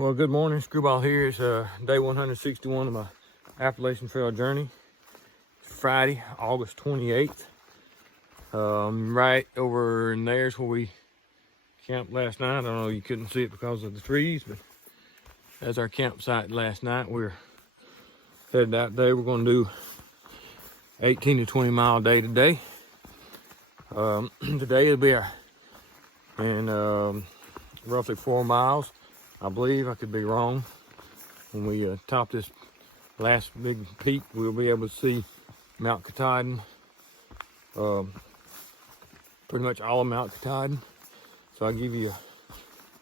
Well, good morning. Screwball here. It's day 161 of my Appalachian Trail journey. It's Friday, August 28th. Right over in there's where we camped last night. I don't know, you couldn't see it because of the trees, but that's our campsite last night. We're headed out today. We're going to do 18 to 20 mile day today. Today it'll be roughly 4 miles. I believe, I could be wrong. When we top this last big peak, we'll be able to see Mount Katahdin. Pretty much all of Mount Katahdin. So I'll give you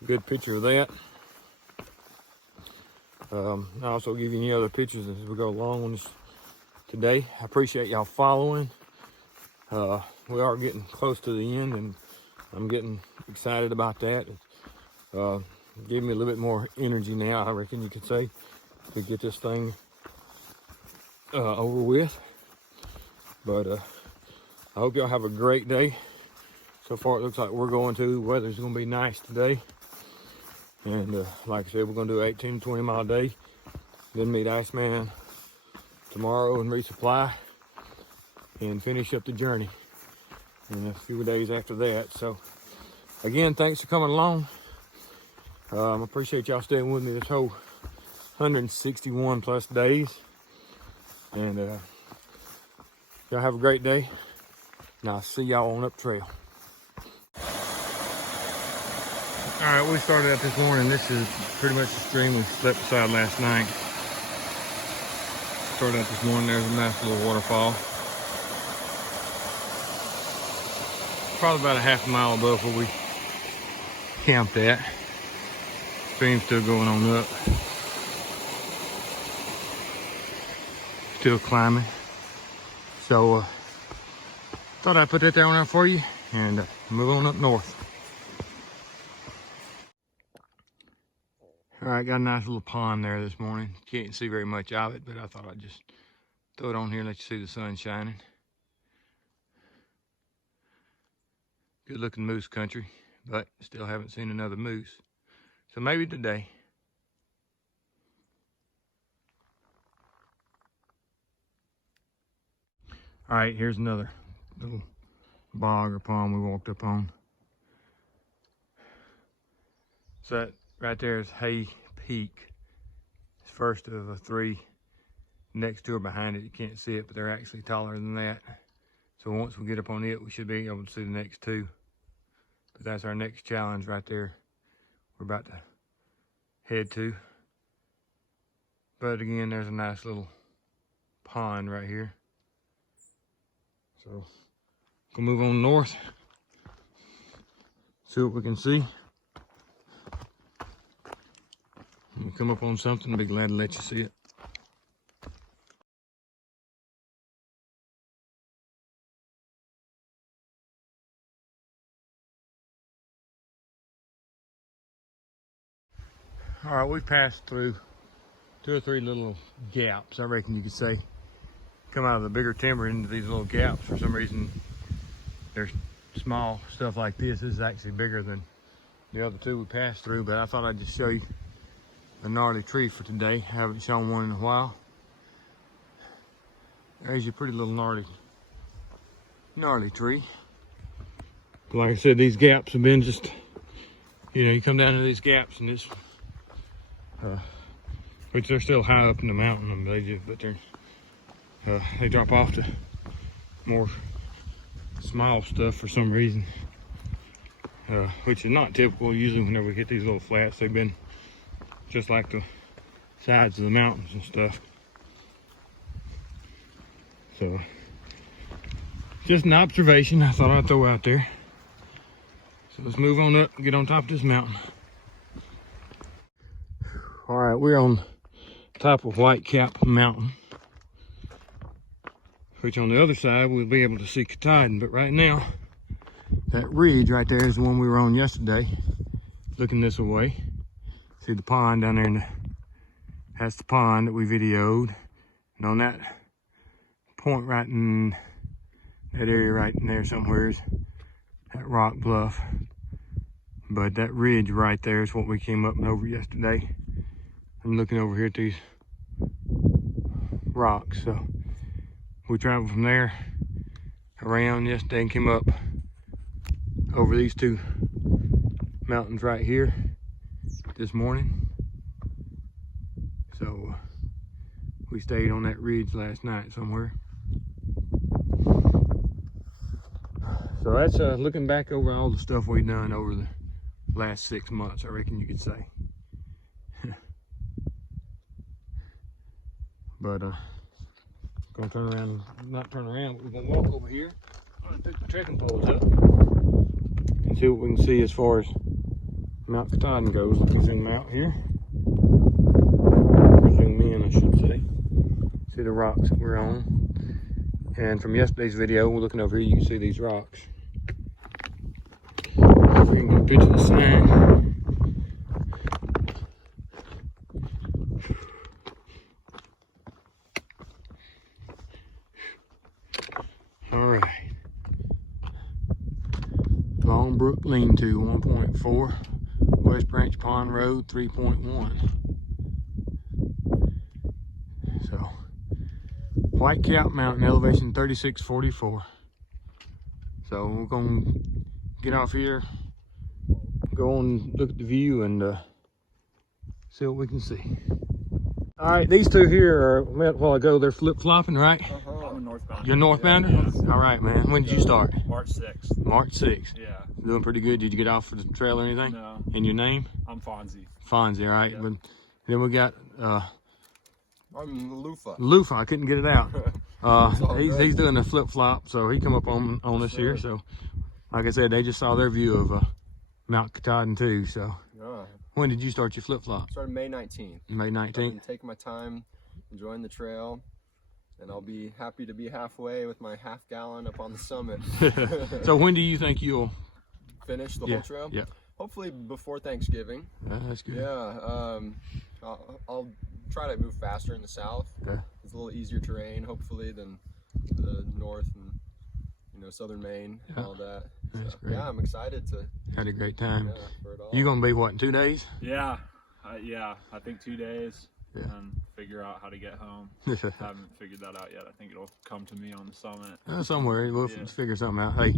a good picture of that. I'll also give you any other pictures as we go along on this today. I appreciate y'all following. We are getting close to the end, and I'm getting excited about that. Give me a little bit more energy now, I reckon you could say, to get this thing over with. But I hope y'all have a great day. So far it looks like we're going to. Weather's going to be nice today. And like I said, we're going to do 18 to 20 mile day. Then meet Iceman tomorrow and resupply. And finish up the journey in a few days after that. So again, thanks for coming along. I appreciate y'all staying with me this whole 161 plus days. And y'all have a great day. And I'll see y'all on up trail. All right, we started out this morning. This is pretty much the stream we slept beside last night. Started out this morning, there's a nice little waterfall. Probably about a half a mile above where we camped at. Stream's still going on up. Still climbing. So thought I'd put that there on there for you and move on up north. All right, got a nice little pond there this morning. Can't see very much of it, but I thought I'd just throw it on here and let you see the sun shining. Good looking moose country, but still haven't seen another moose. So maybe today. All right, here's another little bog or pond we walked up on. So that right there is Hay Peak. It's first of 3 next to or behind it. You can't see it, but they're actually taller than that. So once we get up on it, we should be able to see the next 2. But that's our next challenge right there. We're about to head to. But again, there's a nice little pond right here. So we'll move on north. See what we can see. When we come up on something, I'll be glad to let you see it. All right, we passed through 2 or 3 little gaps, I reckon you could say. Come out of the bigger timber into these little gaps. For some reason, there's small stuff like this. This is actually bigger than the other 2 we passed through, but I thought I'd just show you a gnarly tree for today. I haven't shown one in a while. There's your pretty little gnarly tree. Like I said, these gaps have been just, you come down to these gaps and it's, which they're still high up in the mountain, but they drop off to more small stuff for some reason, which is not typical. Usually whenever we hit these little flats, they've been just like the sides of the mountains and stuff. So just an observation I thought I'd throw out there. So let's move on up and get on top of this mountain. All right, we're on top of Whitecap Mountain, which on the other side we'll be able to see Katahdin. But right now, that ridge right there is the one we were on yesterday, looking this way. See the pond down there, and that's the pond that we videoed. And on that point right in that area right in there somewhere is that rock bluff. But that ridge right there is what we came up and over yesterday. I'm looking over here at these rocks. So we traveled from there around yesterday and came up over these two mountains right here this morning. So we stayed on that ridge last night somewhere. So that's looking back over all the stuff we've done over the last 6 months, I reckon you could say. But gonna turn around, not turn around, but we're gonna walk over here. I'm gonna pick the trekking poles up and see what we can see as far as Mount Katahdin goes. Let me zoom out here. Or zoom in, I should say. See the rocks that we're on. And from yesterday's video, we're looking over here, you can see these rocks. If we can get a picture of the sign. Alright. Long Brook Lean-To 1.4. West Branch Pond Road 3.1. So, Whitecap Mountain, elevation 3644. So we're gonna get off here, go and look at the view and see what we can see. All right, these two here are, met a while ago, they're flip-flopping, right? I'm a northbounder. You're a northbounder? Yeah. All right, man. When did you start? March 6th. March 6th. Yeah. Doing pretty good. Did you get off for the trail or anything? No. And your name? I'm Fonzie. Fonzie, all right. Yeah. But then we got I'm Lufa. Lufa, I couldn't get it out. He's doing a flip-flop, so he come up on us here. So, like I said, they just saw their view of Mount Katahdin too. So, when did you start your flip-flop? Started May 19th. May 19th. Taking my time, enjoying the trail, and I'll be happy to be halfway with my half-gallon up on the summit. So, when do you think you'll finish the whole trail? Yeah. Hopefully before Thanksgiving. That's good. Yeah. I'll try to move faster in the south. Okay. It's a little easier terrain, hopefully, than the north and southern Maine and all that. That's so, great. Yeah, I'm excited to. Had a great time. Yeah, for it all. You gonna be what, in 2 days? Yeah. Yeah. I think 2 days. Yeah. And figure out how to get home. Haven't figured that out yet. I think it'll come to me on the summit. Somewhere we'll figure something out. Hey,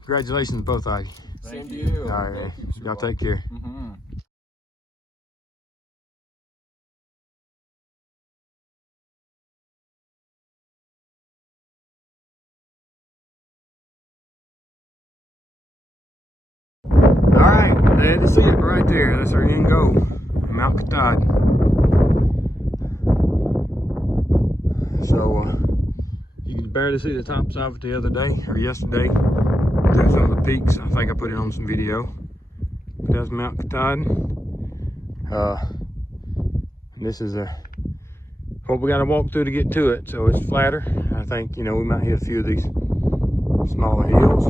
congratulations both of you. Same to you. All right, y'all take care. Mm-hmm. All right, there to see it right there. That's our end goal, Mount Katahdin. So you can barely see the tops of it the other day or yesterday. Through some of the peaks. I think I put it on some video. But that's Mount Katahdin. This is what we got to walk through to get to it. So it's flatter. I think we might hit a few of these smaller hills.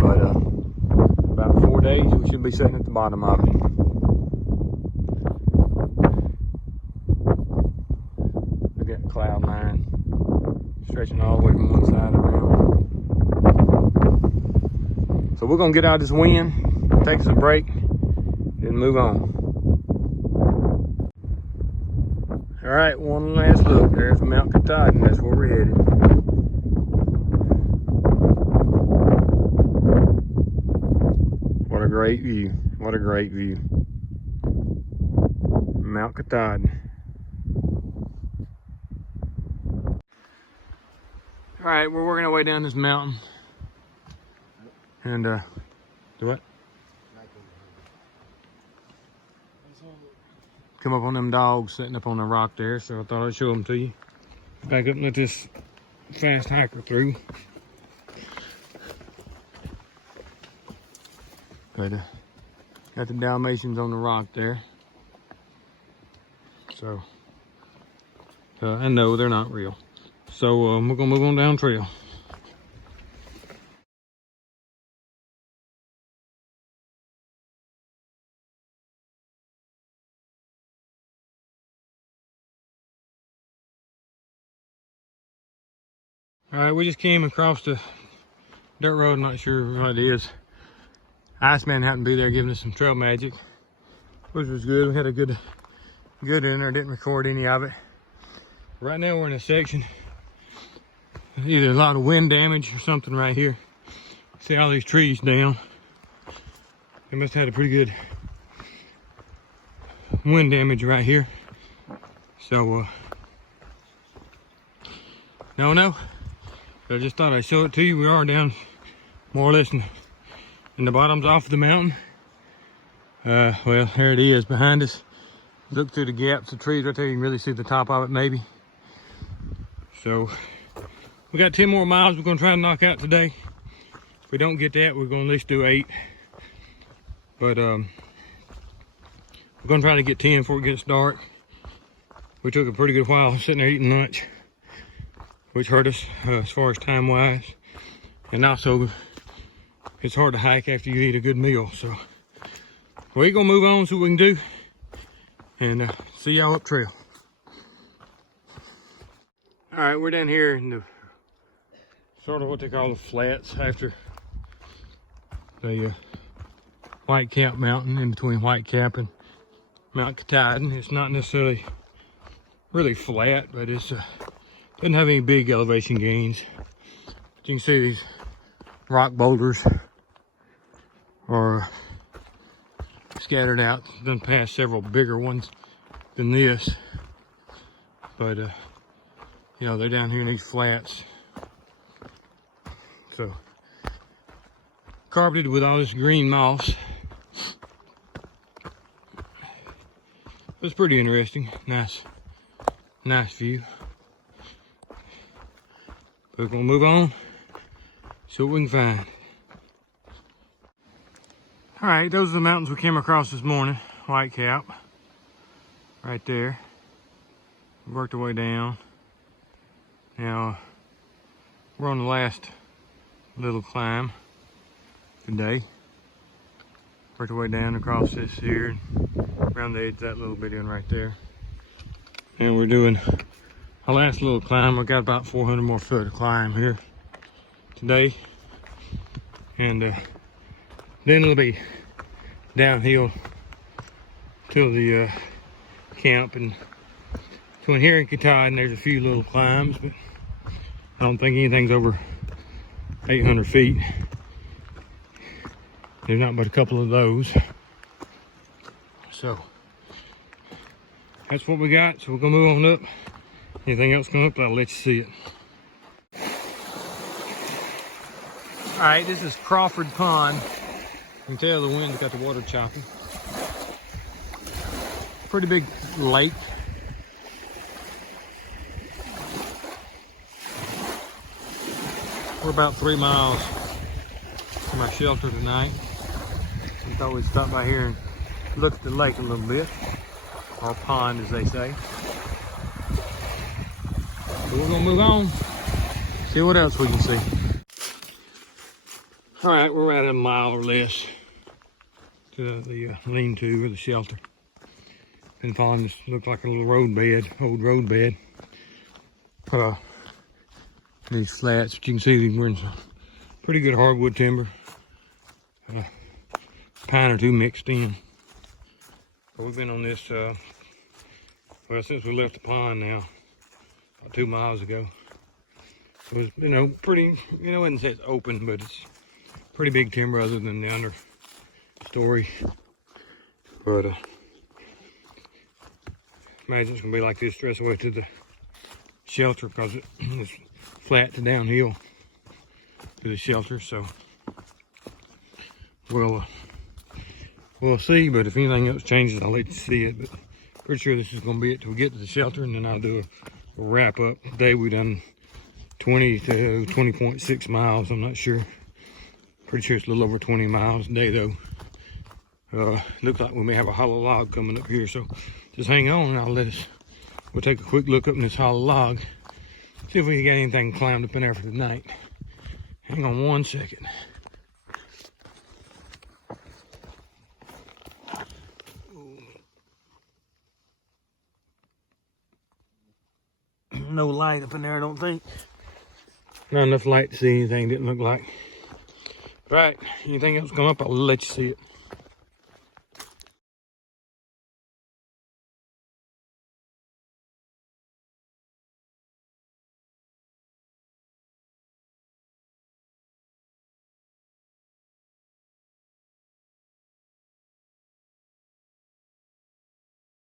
But about 4 days, we should be sitting at the bottom of it. Look at that cloud line stretching all the way from one side around. So we're gonna get out of this wind, take us a break, then move on. All right, one last look. There's Mount Katahdin. That's where we're headed. What a great view. What a great view. Mount Katahdin. All right, we're working our way down this mountain. And, do what? Come up on them dogs sitting up on the rock there, so I thought I'd show them to you. Back up and let this fast hiker through. But got the Dalmatians on the rock there. So, I know they're not real. So we're gonna move on down trail. All right, we just came across the dirt road. Not sure what it is. Iceman happened to be there giving us some trail magic, which was good. We had a good in there. Didn't record any of it. Right now we're in a section, either a lot of wind damage or something right here. See all these trees down. They must have had a pretty good wind damage right here. So, no. I just thought I'd show it to you. We are down more or less in the bottoms off of the mountain. Well, there it is behind us. Look through the gaps of trees right there. You can really see the top of it maybe. So, we got 10 more miles we're gonna try to knock out today. If we don't get that, we're gonna at least do 8. But, we're gonna try to get 10 before it gets dark. We took a pretty good while sitting there eating lunch, which hurt us as far as time wise. And also, it's hard to hike after you eat a good meal. So, we're gonna move on, see what we can do, and see y'all up trail. All right, we're down here in the sort of what they call the flats after the Whitecap Mountain, in between Whitecap and Mount Katahdin. It's not necessarily really flat, but it's doesn't have any big elevation gains. But you can see these rock boulders are scattered out. Done past several bigger ones than this, but you know, they're down here in these flats. So, carpeted with all this green moss. It's pretty interesting. Nice view. But we're gonna move on, see what we can find. All right, those are the mountains we came across this morning. Whitecap, right there. We worked our way down. Now, we're on the last little climb today. Worked our way down across this here, around the edge of that little bitty one right there. And we're doing our last little climb. We've got about 400 more foot to climb here today. And then it'll be downhill till the camp. And between here and Katahdin, there's a few little climbs, but I don't think anything's over 800 feet. There's not but a couple of those. So, that's what we got. So we're gonna move on up. Anything else come up, I'll let you see it. All right, this is Crawford Pond. You can tell the wind's got the water chopping. Pretty big lake. We're about 3 miles from our shelter tonight. We thought we'd stop by here and look at the lake a little bit, or pond as they say. So we're gonna move on, see what else we can see. All right, we're at a mile or less to the lean-to or the shelter. Been following this, look like a little road bed, old road bed. These flats, but you can see we're in some pretty good hardwood timber. Pine or two mixed in. But we've been on this, well, since we left the pond now, about 2 miles ago. It was, you know, pretty, you know, I wouldn't say it's open, but it's pretty big timber other than the understory. But imagine it's gonna be like this the rest of the way to the shelter, because it's flat to downhill to the shelter. So we'll see, but if anything else changes, I'll let you see it. But pretty sure this is gonna be it till we get to the shelter, and then I'll do a wrap up. Today we done 20 to 20.6 miles. I'm not sure. Pretty sure it's a little over 20 miles a day though. Looks like we may have a hollow log coming up here, so just hang on and we'll take a quick look up in this hollow log, see if we can get anything climbed up in there for tonight. Hang on 1 second. No light up in there, I don't think. Not enough light to see anything, didn't look like. Right, anything else come up, I'll let you see it.